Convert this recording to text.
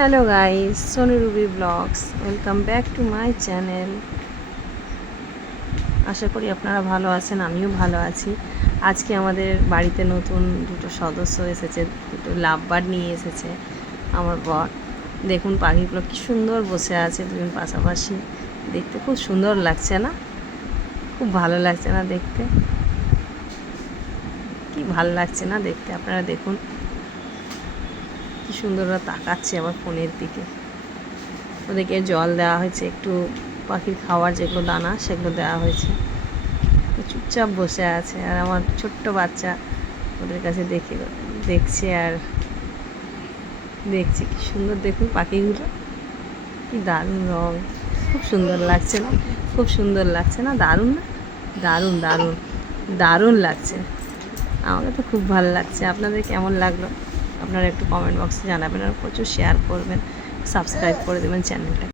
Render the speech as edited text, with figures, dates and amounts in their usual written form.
Hello guys, Sonu Ruby vlogs, welcome back to my channel. আশা করি আপনারা ভালো আছেন, আমিও ভালো আছি। আজকে আমাদের বাড়িতে নতুন দুটো সদস্য এসেছে, দুটো লাভবার্ড নিয়ে এসেছে আমার বর। দেখুন পাখিগুলো কী সুন্দর বসে আছে দুজন পাশাপাশি, দেখতে খুব সুন্দর লাগছে না? খুব ভালো লাগছে না দেখতে? কি ভালো লাগছে না দেখতে? আপনারা দেখুন কি সুন্দর ওরা তাকাচ্ছে আমার ফোনের দিকে। ওদেরকে জল দেওয়া হয়েছে, একটু পাখির খাওয়ার যেগুলো দানা সেগুলো দেওয়া হয়েছে। চুপচাপ বসে আছে আর আমার ছোট্ট বাচ্চা ওদের কাছে দেখছে আর দেখছে কি সুন্দর। দেখুন পাখিগুলো কি দারুণ রং, খুব সুন্দর লাগছে না? খুব সুন্দর লাগছে না? দারুণ না? দারুণ দারুণ দারুণ লাগছে। আমাকে তো খুব ভালো লাগছে। আপনাদের কেমন লাগলো আপনারা একটু কমেন্ট বক্সে জানাবেন, আর প্রচুর শেয়ার করবেন, সাবস্ক্রাইব করে দেবেন চ্যানেলটা।